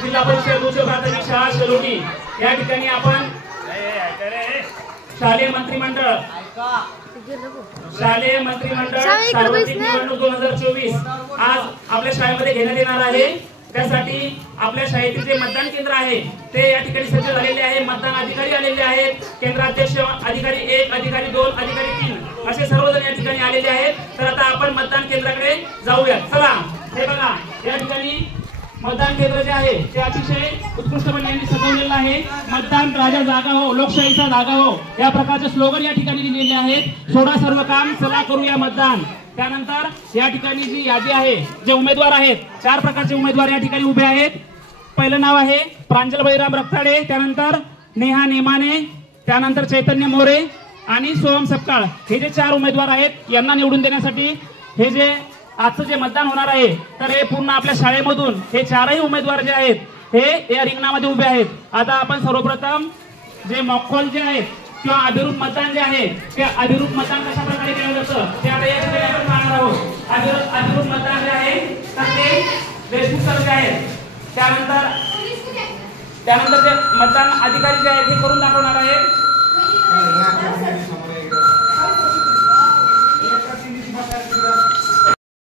जिल्हा परिषद उच्च प्राथमिक शाळा शेलोटी या ठिकाणी आपण शालेय मंत्रिमंडळ सार्वत्रिक निवडणूक 2024 आज आपल्या शाळेमध्ये घेण्यात येणार आहे। त्यासाठी आपल्या शाळेतील जे मतदान केंद्र आहे ते या ठिकाणी सज्ज झालेले आहे। मतदान अधिकारी आलेले आहेत, केंद्राध्यक्ष अधिकारी 1, अधिकारी 2, अधिकारी 3 असे सर्वजण या ठिकाणी आलेले आहेत। तर आता आपण मतदान केंद्राकडे जाऊया। चला, हे बघा या ठिकाणी मतदान केंद्र जे आहे ते अतिशय उत्कृष्टपणे यांनी सजवलेलं आहे। मतदान राजा जागा हो, लोकशाहीचा जागा हो या प्रकारचे स्लोगन या ठिकाणी दिलेले आहेत। सोडा सर्व काम, चला करूया मतदान। त्यानंतर या ठिकाणी जी यादी आहे, जे उमेदवार आहेत 4 प्रकारचे उमेदवार या ठिकाणी उभे आहेत। पहिलं नाव आहे प्रांजल बळीराम रक्ताडे, त्यानंतर नेहा नेमाने, त्यानंतर चैतन्य मोरे आणि सोहम सपकाळ हे जे 4 उमेदवार आहेत यांना निवडून देण्यासाठी हे जे आजचं जे मतदान होणार आहे तर हे पूर्ण आपल्या शाळेमधून हे 4ही उमेदवार जे आहेत हे या रिंगणामध्ये उभे आहेत। आता आपण सर्वप्रथम जे मॉकपोल जे आहेत किंवा अभिरूप मतदान जे आहे ते अभिरूप मतदान कशा प्रकारे केलं जातं ते आता या ठिकाणी आपण पाहणार आहोत। अभिरूप मतदान जे आहे तर ते देशमुख सर जे आहेत, त्यानंतर जे मतदान अधिकारी जे आहेत हे करून दाखवणार आहेत।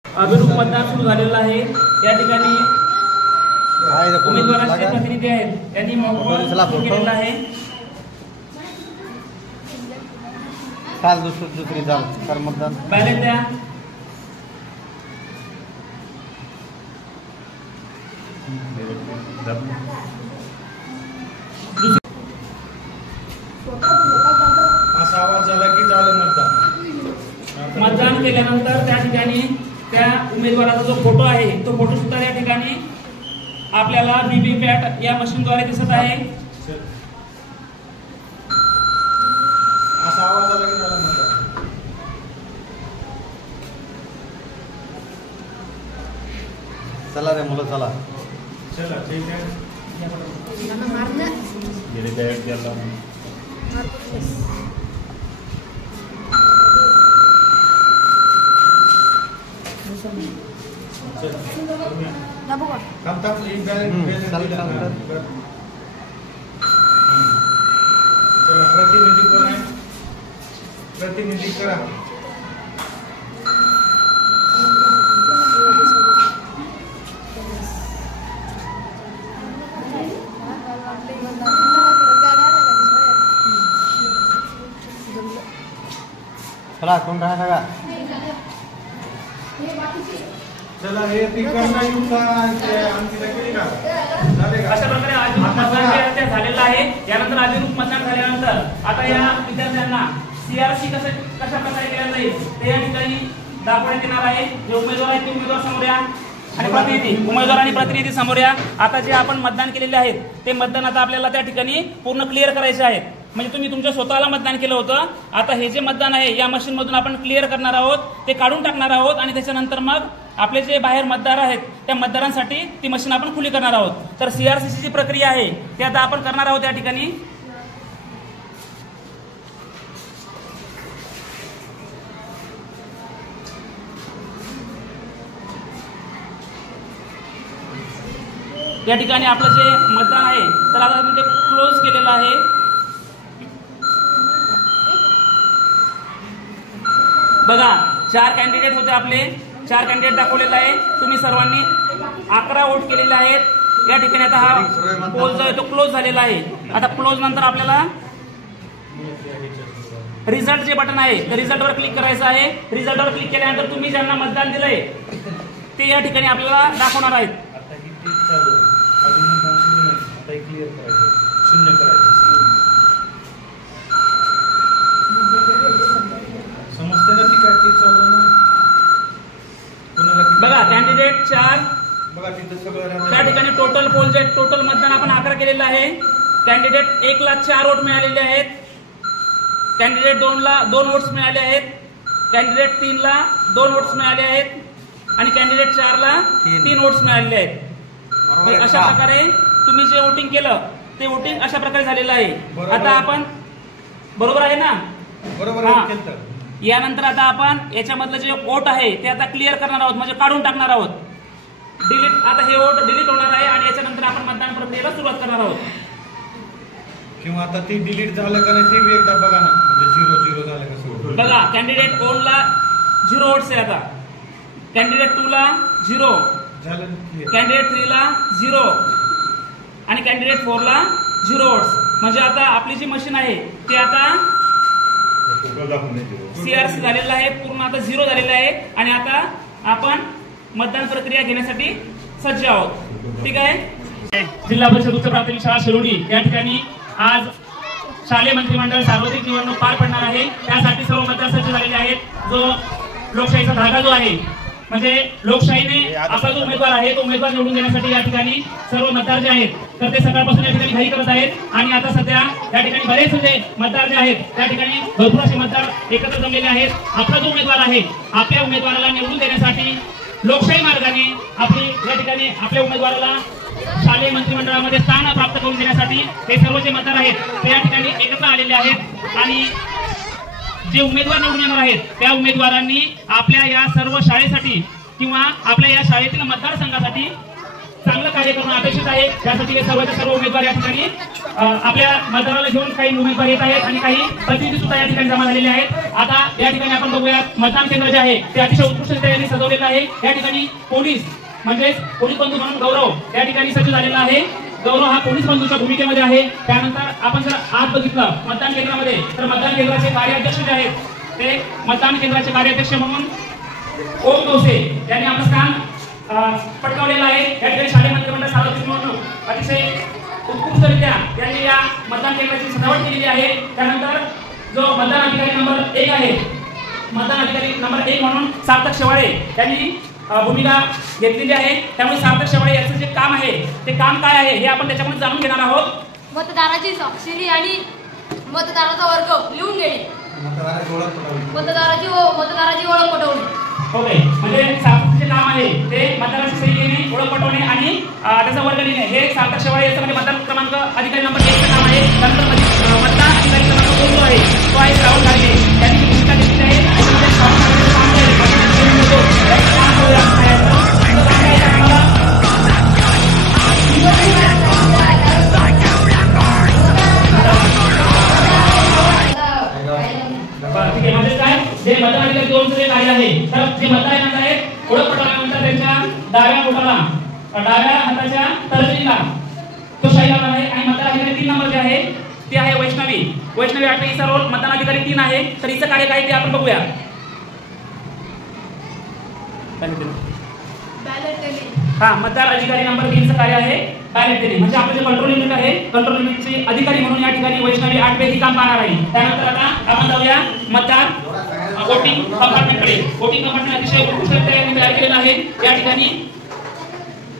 अभिरूप मतदान सुरू झालेलं आहे। या ठिकाणी उमेदवारांचे प्रतिनिधी आहेत त्यांनी मॉकपोल केलेला आहे। काल दुसरी झालं तर मतदान बॅलेट द्या। असा आवाज झाला की झालं मतदान केल्यानंतर त्या ठिकाणी त्या उमेदवाराचा जो फोटो आहे तो फोटो सुद्धा या ठिकाणी आपल्याला व्हीव्हीपॅट या मशीनद्वारे दिसत आहे। असा आवाज आला की झालं मतदान। चला रे मुलं चला, चला ठीक आहे। प्रतिनिधी कोण आहे? प्रतिनिधी करा। चला कोण राहणार का? चला हे तिकडनं येऊन अशा प्रकारे अभिरूप मतदान झालेलं आहे। यानंतर अभिरूप मतदान झाल्यानंतर आता या विद्यार्थ्यांना सीआरसी कशा प्रकारे केला जाईल ते या ठिकाणी दाखवण्यात येणार आहे। जे उमेदवार आहेत ते उमेदवार समोर या आणि प्रतिनिधी उमेदवार आणि प्रतिनिधी समोर या। आता जे आपण मतदान केलेले आहेत ते मतदान आता आपल्याला त्या ठिकाणी पूर्ण क्लिअर करायचे आहेत। म्हणजे तुम्ही तुमच्या स्वतःला मतदान केलं होतं, आता हे जे मतदान आहे या मशीन मधून आपण क्लिअर करणार आहोत, ते काढून टाकणार आहोत आणि त्याच्यानंतर मग आपले जे बाहेर मतदार आहेत त्या मतदारांसाठी ती मशीन आपण खुली करणार आहोत। तर सीआरसीची जी प्रक्रिया आहे ती आता आपण करणार आहोत। या ठिकाणी आपलं जे मतदान आहे तर आता आपण ते क्लोज केलेलं आहे। बघा 4 कॅन्डिडेट होते आपले, 4 कॅन्डिडेट दाखवलेला आहे। तुम्ही सर्वांनी 11 वोट केलेले आहेत। या ठिकाणी आता हा पोल जो आहे तो क्लोज झालेला आहे। आता क्लोज नंतर आपल्याला रिझल्ट जे बटन आहे त्या रिझल्टवर क्लिक करायचं आहे। रिझल्टवर क्लिक केल्यानंतर तुम्ही ज्यांना मतदान दिलंय ते या ठिकाणी आपल्याला दाखवणार आहेत। बघा कॅन्डिडेट 4 त्या ठिकाणी टोटल पोल जे टोटल मतदान आपण 11 केलेलं आहे। कॅन्डिडेट 1 ला 4 वोट मिळालेले आहेत, कॅन्डिडेट 2 ला 2 वोट्स मिळाले आहेत, कॅन्डिडेट 3 ला 2 वोट्स मिळाले आहेत आणि कॅन्डिडेट 4 ला 3 वोट्स मिळालेले आहेत। अशा प्रकारे तुम्ही जे वोटिंग केलं ते वोटिंग अशा प्रकारे झालेलं आहे। आता आपण बरोबर आहे ना? बरोबर आहे। यानंतर आता आपण याच्यामधलं जे वोट आहे ते आता क्लिअर करणार आहोत, म्हणजे काढून टाकणार आहोत। डिलीट, आता हे वोट डिलीट होणार आहे आणि याच्यानंतर आपण मतदान प्रक्रियेला सुरुवात करणार आहोत. किंवा आता ती डिलीट झालं का नाही ते बी एकदा बघा ना, म्हणजे 0-0 झालं कसं. बघा कॅन्डिडेट 1 ला 0 वोट्स आहे आता, कॅन्डिडेट 2 ला 0 झालं, कॅन्डिडेट 3 ला 0 आणि कॅन्डिडेट 4 ला 0 वोट्स. म्हणजे आता आपली जी मशीन आहे ते आता CRC झालेलं आहे, पूर्ण आता 0 झालेलं आहे आणि आता आपण मतदान प्रक्रिया घेण्यासाठी सज्ज आहोत. ठीक आहे. जिल्हा परिषद उच्च प्राथमिक शाळा शिरोडी या ठिकाणी आज शालेय मंत्रिमंडळ सार्वत्रिक निवडणूक पार पडणार आहे. त्यासाठी सर्व मतदार सज्ज झालेले आहेत. जो लोकशाहीचा धागा जो आहे, म्हणजे लोकशाहीने आपला जो उमेदवार आहे तो उमेदवार निवडून देण्यासाठी या ठिकाणी सर्व मतदार जे आहेत तर ते सकाळपासून या ठिकाणी घाई करत आहेत आणि आता सध्या या ठिकाणी बरेच जे मतदार जे आहेत त्या ठिकाणी भरपूर असे मतदार एकत्र जमलेले आहेत. आपला जो उमेदवार आहे आपल्या उमेदवाराला निवडून देण्यासाठी लोकशाही मार्गाने आपली या ठिकाणी आपल्या उमेदवाराला शालेय मंत्रिमंडळामध्ये स्थान प्राप्त करून देण्यासाठी हे सर्व जे मतदार आहेत ते या ठिकाणी एकत्र आलेले आहेत आणि जे उमेदवार निवडून येणार आहेत त्या उमेदवारांनी आपल्या या सर्व शाळेसाठी किंवा आपल्या या शाळेतील मतदारसंघासाठी चांगलं कार्य करणं अपेक्षित आहे. त्यासाठी हे सर्व उमेदवार या ठिकाणी आपल्या मतदाराला घेऊन काही उमेदवार येत आहेत आणि काही प्रतिनिधी सुद्धा या ठिकाणी जमा झालेले आहेत. आता या ठिकाणी आपण बघूयात मतदान केंद्र जे आहे ते अतिशय उत्कृष्टरित्या सजवलेलं आहे. या ठिकाणी पोलीस म्हणजेच पोलीस बंधू म्हणून गौरव या ठिकाणी सज्ज झालेला आहे. गौरव हा पोलीस बंधूच्या भूमिकेमध्ये आहे. त्यानंतर आपण जर आत बघितलं मतदान केंद्रामध्ये तर मतदान केंद्राचे कार्याध्यक्ष जे आहेत ते मतदान केंद्राचे कार्याध्यक्ष म्हणून ओम कौसे यांनी आपलं स्थान पटकावलेलं आहे. या ठिकाणी शालेय मंत्रिमंडळ सार्वत्रिक निवडणूक अतिशय उत्कृष्टरित्या यांनी या मतदान केंद्राची सजावट केलेली आहे. त्यानंतर जो मतदान अधिकारी नंबर 1 आहे, मतदान अधिकारी नंबर 1 म्हणून सार्थक शेवाळे यांनी भूमिका घेतलेली आहे. त्यामुळे सार्थक शेवाळे याचं जे काम आहे ते काम काय आहे हे आपण त्याच्यामध्ये जाणून घेणार आहोत. मतदाराची स्वाक्षरी आणि मतदाराचा वर्ग लिहून घेणे, मतदाराची ओळख पटवणे. ओके, म्हणजे सार्थकचे जे काम आहे ते मतदाराची सही घेणे, ओळख पटवणे आणि त्याचा वर्ग लिहिणे हे सार्थक शेवाळे याचं म्हणजे मतदान क्रमांक अधिकारी नंबर 1 चं काम आहे. त्यानंतर मतदान अधिकारी क्रमांक 2 जो आहे तो आहे राहुल घाडगे यांनी भूमिका घेतलेली आहे. म्हणजे काय जे मतदान अधिकारी 2 जे कार्य आहे तर जे मतदारांना आहेत ओळख पटवल्यानंतर त्यांच्या डाव्या बोटाला डाव्या हाताच्या तर्जनीला तो शाई लावणार आहे आणि मतदार अधिकारी 3 नंबर जे आहे ते आहे वैष्णवी आठवे. हिचा रोल मतदान अधिकारी 3 आहे. तर हिचं कार्य काय ते आपण बघूया. हा, मतदार अधिकारी नंबर 3 चं कार्य आहे बॅलेट देणे. म्हणजे आपलं जे कंट्रोल युनिट आहे कंट्रोल युनिटचे अधिकारी म्हणून या ठिकाणी वैष्णवी आठवे ही काम पाहणार आहे. त्यानंतर आता आपण जाऊया मतदार वोटिंग कंपार्टमेंटकडे. वोटिंग कंपार्टमेंट अतिशय उत्कृष्टरित्या यांनी तयार केलेलं आहे.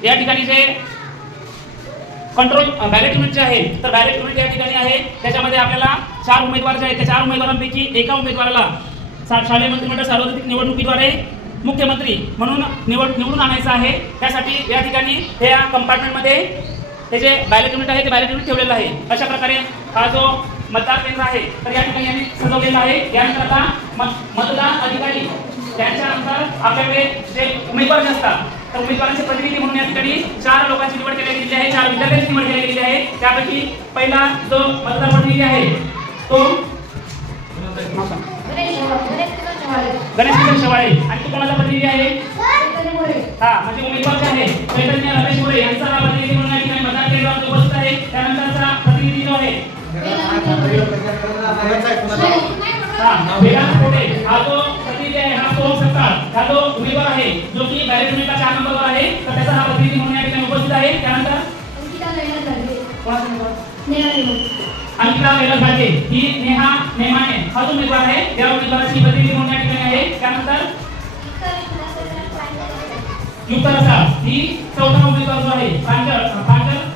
या ठिकाणी जे कंट्रोल बॅलेट युनिट जे आहे तर बॅलेट युनिट या ठिकाणी आहे. त्याच्यामध्ये आपल्याला 4 उमेदवार जे आहेत त्या 4 उमेदवारांपैकी एका उमेदवाराला शालेय मंत्रिमंडळ सार्वत्रिक निवडणुकीद्वारे मुख्यमंत्री म्हणून निवडून आणायचं आहे. त्यासाठी या ठिकाणी या कंपार्टमेंटमध्ये हे जे बॅलेट युनिट आहे ते बॅलेट युनिट ठेवलेलं आहे. अशा प्रकारे हा जो मतदान केंद्र आहे तर या ठिकाणी यांनी सजवलेलं आहे. यानंतर आता मतदान अधिकारी त्यांच्यानंतर आपल्याकडे जे उमेदवार असतात तर उमेदवारांचे प्रतिनिधी म्हणून या ठिकाणी 4 लोकांची निवड केली गेलेली आहे. 4 विद्यार्थ्यांची निवड केली गेलेली आहे. त्यापैकी पहिला जो मतदार प्रतिनिधी आहे तो गणेश किशन शेवाळे आणि तो कोणाचा प्रतिनिधी आहे हा म्हणजे उमेदवार जे आहे चैतन्य रमेश मोरे यांचा हा प्रतिनिधी म्हणून या ठिकाणी मतदान केंद्रावर उपस्थित आहे. त्यानंतरचा प्रतिनिधी जो आहे वेदांत कोटे हा जो प्रतिनिधी आहे हा सोम सत्तार हा जो उमेदवार आहे जो की बॅलेट युनिटला 4 नंबरवर आहे तर त्याचा हा प्रतिनिधी म्हणून या ठिकाणी उपस्थित आहे. त्यानंतर अंकिता वेलर घाटे ही नेहा नेमाने हा जो उमेदवार आहे या उमेदवाराची प्रतिनिधी म्हणून या ठिकाणी आहे. त्यानंतर युक्त रसा ही 4था उमेदवार जो आहे प्रांजल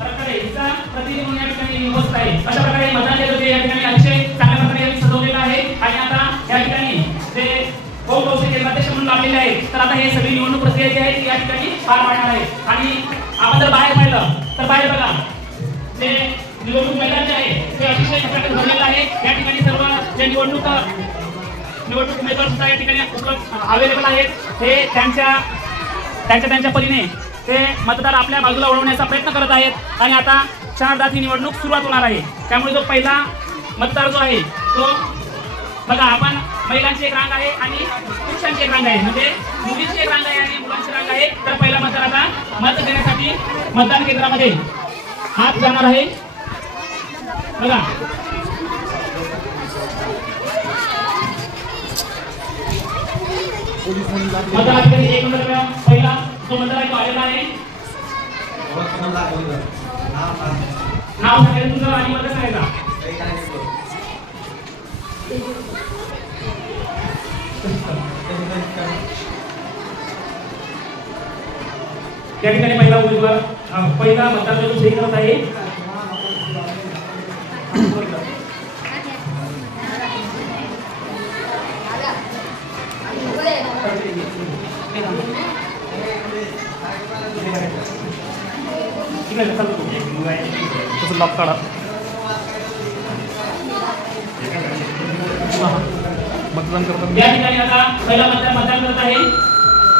रकडे हिचा प्रतिनिधी म्हणून या ठिकाणी उपस्थित आहे. अशा प्रकारे मतदान केंद्र या ठिकाणी अतिशय चांगल्या प्रकारे यांनी सजवलेलं आहे. आणि आता या ठिकाणी जे ओम कौसे केंद्राध्यक्ष म्हणून लागलेले आहेत तर आता हे सगळी निवडणूक प्रक्रिया जी आहे ती या ठिकाणी पार पाडणार आहे. आणि आपण जर बाहेर पाहिलं तर बाहेर बघा जे निवडणूक मैदान जे आहे ते अतिशय प्रकारे भरलेलं आहे. या ठिकाणी सर्व जे निवडणूक उमेदवार सुद्धा या ठिकाणी अवेलेबल आहेत. हे त्यांच्या परीने ते मतदार आपल्या बाजूला वळवण्याचा प्रयत्न करत आहेत. आणि आता 4:10 ही निवडणूक सुरुवात होणार आहे. त्यामुळे जो पहिला मतदार जो आहे तो बघा, आपण महिलांची एक रांग आहे आणि पुरुषांची एक रांग आहे, म्हणजे मुलींची एक रांग आहे आणि मुलांची रांग आहे. तर पहिला मतदार आता मत देण्यासाठी मतदान केंद्रामध्ये हात जाणार आहे. बघा, मतदानासाठी 1 नंबर पहिला जो मतदार आहे तो आलेला आहे. नाव सांगायचं तुझं आणि मतदार सांगायचा. त्या ठिकाणी पहिला उमेदवार पहिला मतदार जो सही करत आहे लॉक काढा. मतदान करतात या ठिकाणी आता पहिला मतदान करत आहे.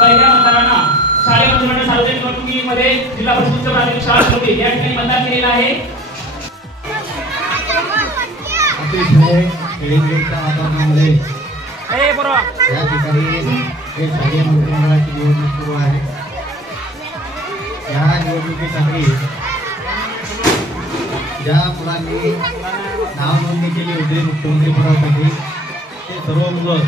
पहिल्या मतदारांना शाळेमध्ये म्हणजे सार्वजनिक निवडणुकीमध्ये जिल्हा परिषद प्राथमिक शाळा सोडली या ठिकाणी मतदान केलेलं आहे. या ठिकाणी एक शालेय मंत्रिमंडळाची निवडणूक सुरू आहे. या निवडणुकीसाठी ज्या मुलांनी नाव नोंदणी केली होती मुख्यमंत्री पदासाठी ते सर्व मुलं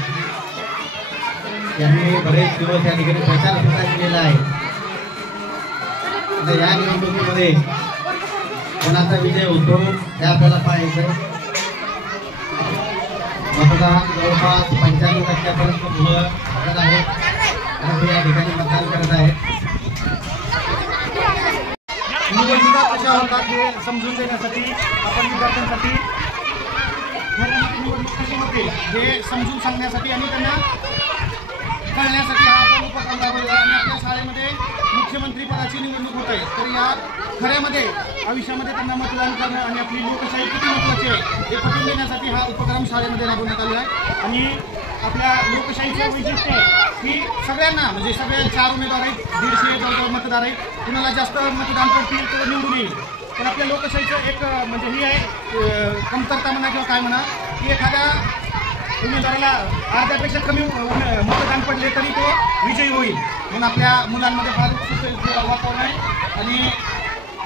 यांनी बरेच दिवस या ठिकाणी प्रचार सुद्धा केलेला आहे. आता या निवडणुकीमध्ये कोणाचा विजय होतो हे आपल्याला पाहायचं. मतदान जवळपास 95% मुलं करत आहेत आणि ते या ठिकाणी मतदान करत आहेत. निवडणुका कशा होतात हे समजून देण्यासाठी आपण विद्यार्थ्यांसाठी निवडणूक कशी होते हे समजून सांगण्यासाठी आणि त्यांना कळण्यासाठी हा आपण उपक्रम राबवला. आणि आपल्या शाळेमध्ये मुख्यमंत्री पदाची निवडणूक होत आहे. तर या खऱ्यामध्ये आयुष्यामध्ये त्यांना मतदान करणं आणि आपली लोकशाही किती महत्त्वाची आहे हे पटवून देण्यासाठी हा उपक्रम शाळेमध्ये राबवण्यात आला आहे. आणि आपल्या लोकशाहीचं वैशिष्ट्य की सगळ्यांना म्हणजे सगळे 4 उमेदवार आहेत, 150 जवळजवळ मतदार आहेत. कुणाला जास्त मतदान पडतील तो निवडून येईल. पण आपल्या लोकशाहीचं एक म्हणजे ही आहे कमतरता म्हणा किंवा काय म्हणा की एखाद्या उमेदवाराला अर्ध्यापेक्षा कमी मतदान पडले तरी तो विजयी होईल. म्हणून आपल्या मुलांमध्ये फार वातावरण आहे आणि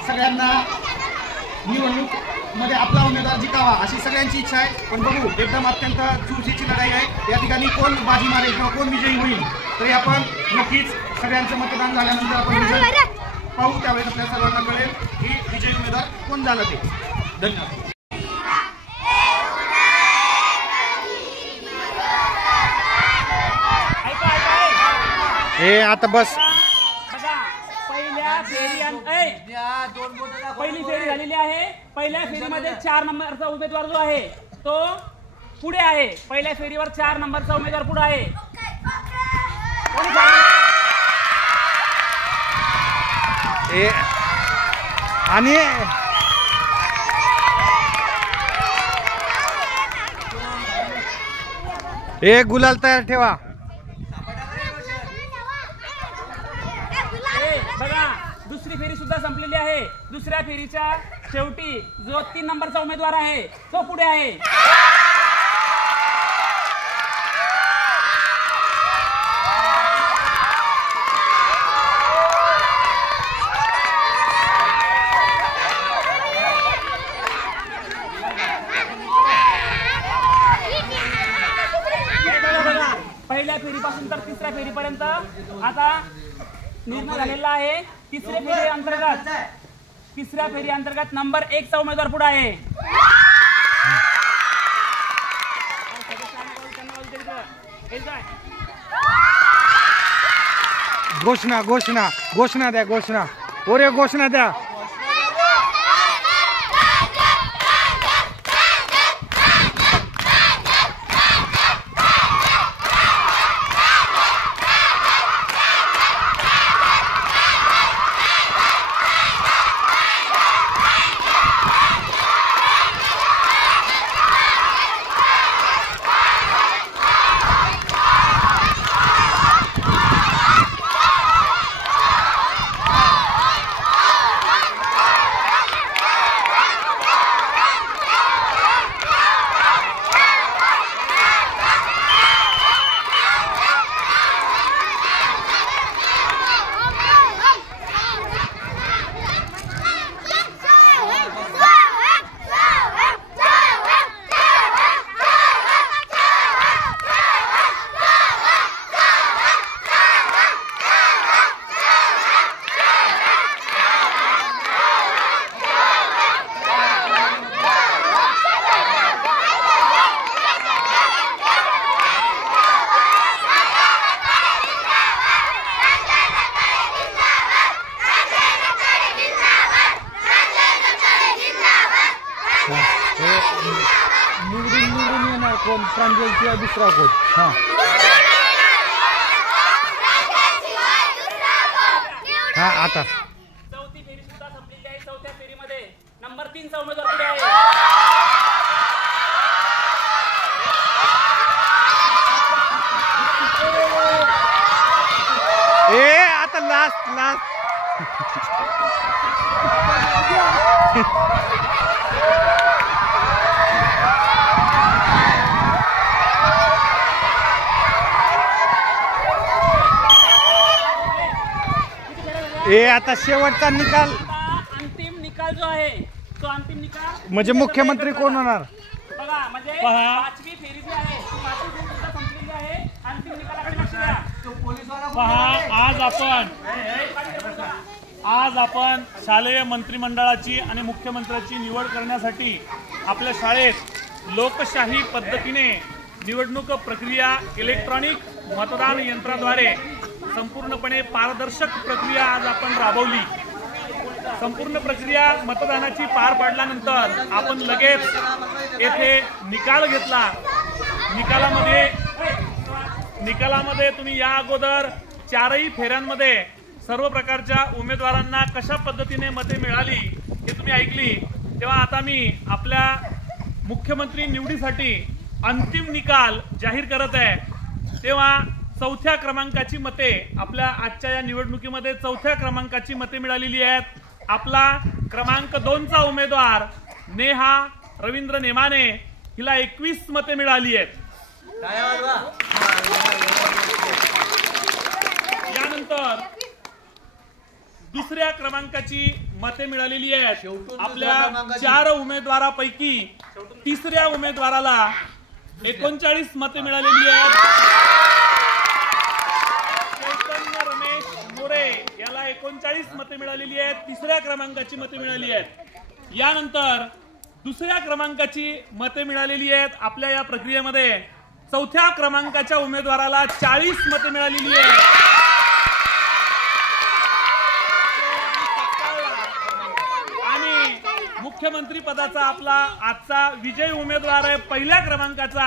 सगळ्यांना निवडणूकमध्ये आपला उमेदवार जिंकावा अशी सगळ्यांची इच्छा आहे. पण बघू, एकदम अत्यंत चुरशीची लढाई आहे. या ठिकाणी कोण बाजी मारेल किंवा कोण विजयी होईल तरी आपण नक्कीच सगळ्यांचं मतदान झाल्यानंतर आपण विजय पाहू. त्यावेळेस आपल्या सर्वांना कळेल की विजयी उमेदवार कोण झालं ते. धन्यवाद. हे आता बस पहिली फेरी झालेली आहे. पहिल्या फेरीमध्ये 4 नंबरचा उमेदवार जो आहे तो पुढे आहे. पहिल्या फेरीवर 4 नंबरचा उमेदवार पुढे आहे. आणि हे गुलाल तयार ठेवा. बघा, दुसरी फेरी सुद्धा संपलेली आहे. दुसऱ्या फेरीच्या शेवटी जो 3 नंबरचा उमेदवार आहे तो पुढे आहे. पहिल्या फेरीपासून तर तिसऱ्या फेरीपर्यंत आता निर्णय झालेला आहे. तिसऱ्या फेरी अंतर्गत नंबर 1 चा उमेदवार पुढे आहे. घोषणा घोषणा घोषणा द्या. घोषणा ओरे घोषणा द्या. निवडून येणार कोण, प्रांजल किंवा दुसरा कोण? हा हा आता चौथी फेरी सुद्धा संपलेली आहे. चौथ्या फेरीमध्ये नंबर 3 चा उमेदवार पुढे आहे. आता लास्ट आता शेवटचा निकाल, अंतिम निकाल जो आहे तो अंतिम निकाल म्हणजे मुख्यमंत्री कोण होणार बघा. म्हणजे 5वी फेरी जी आहे ती 5वी फेरी सुद्धा संपलेली आहे. अंतिम निकालाकडे लक्ष द्या. आज आपण शालेय मंत्रिमंडळाची आणि मुख्यमंत्र्याची निवड करण्यासाठी आपल्या शाळेत लोकशाही पद्धतीने निवडणूक प्रक्रिया इलेक्ट्रॉनिक मतदान यंत्राद्वारे संपूर्णपणे पारदर्शक प्रक्रिया आज आपण राबवली. संपूर्ण प्रक्रिया मतदानाची पार पाडल्यानंतर आपण लगेच येथे निकाल घेतला. निकालामध्ये तुम्ही या अगोदर 4ही फेऱ्यांमध्ये सर्व प्रकारच्या उमेदवारांना कशा पद्धतीने मते मिळाली हे तुम्ही ऐकली. तेव्हा आता मी आपल्या मुख्यमंत्री निवडीसाठी अंतिम निकाल जाहीर करत आहे. तेव्हा 4थ्या क्रमांकाची मते आपल्या आजच्या या निवडणुकीमध्ये 4थ्या क्रमांकाची मते मिळालेली आहेत. आपला क्रमांक 2चा उमेदवार नेहा रवींद्र नेमाने हिला 21 मते मिळाली आहेत. यानंतर 2ऱ्या क्रमांकाची मते मिळालेली आहेत. आपल्या 4 उमेदवारापैकी 3ऱ्या उमेदवाराला 39 मते मिळालेली आहेत. चैतन्य रमेश मोरे याला 39 मते मिळालेली आहेत. 3ऱ्या क्रमांकाची मते मिळाली आहेत. यानंतर 2ऱ्या क्रमांकाची मते मिळालेली आहेत. आपल्या या प्रक्रियेमध्ये 4थ्या क्रमांकाच्या उमेदवाराला 40 मते मिळालेली आहेत. आणि मुख्यमंत्री पदाचा आपला आजचा विजयी उमेदवार आहे 1ल्या क्रमांकाचा,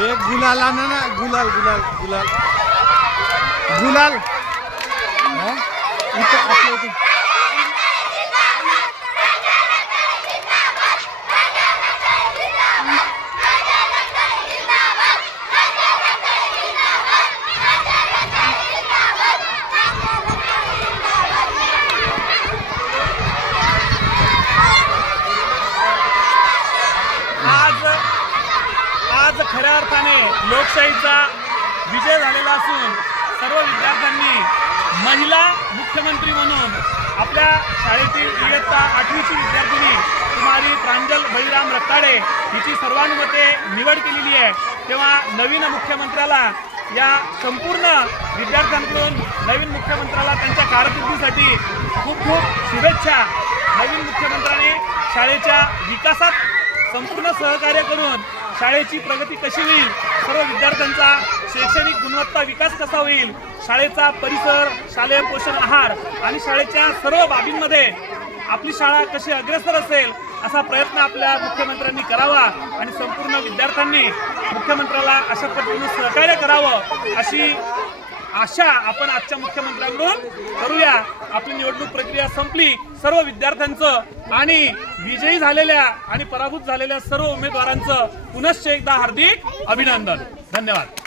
एक गुलाल आणा ना, गुलाल गुलाल गुलाल गुलाल इथं आपल्या इथे. आज खऱ्या अर्थाने लोकशाहीचा विजय झालेला असून सर्व विद्यार्थ्यांनी महिला मुख्यमंत्री म्हणून आपल्या शाळेतील इयत्ता 8वीची विद्यार्थिनी कुमारी प्रांजल बळीराम रत्ताडे हिची सर्वानुमते निवड केलेली आहे. तेव्हा नवीन मुख्यमंत्र्याला या संपूर्ण विद्यार्थ्यांकडून नवीन मुख्यमंत्र्याला त्यांच्या कारकिर्दीसाठी खूप खूप शुभेच्छा. नवीन मुख्यमंत्र्याने शाळेच्या विकासात संपूर्ण सहकार्य करून शाळेची प्रगती कशी होईल, सर्व विद्यार्थ्यांचा शैक्षणिक गुणवत्ता विकास कसा होईल, शाळेचा परिसर, शालेय पोषण आहार आणि शाळेच्या सर्व बाबींमध्ये आपली शाळा कशी अग्रेसर असेल असा प्रयत्न आपल्या मुख्यमंत्र्यांनी करावा आणि संपूर्ण विद्यार्थ्यांनी मुख्यमंत्र्याला अशा पद्धतीने सहकार्य करावं अशी आशा आपण आजच्या मुख्यमंत्र्यांकडून करूया. आपली निवडणूक प्रक्रिया संपली. सर्व विद्यार्थ्यांचं आणि विजयी झालेल्या आणि पराभूत झालेल्या सर्व उमेदवारांचं पुनश्च एकदा हार्दिक अभिनंदन. धन्यवाद.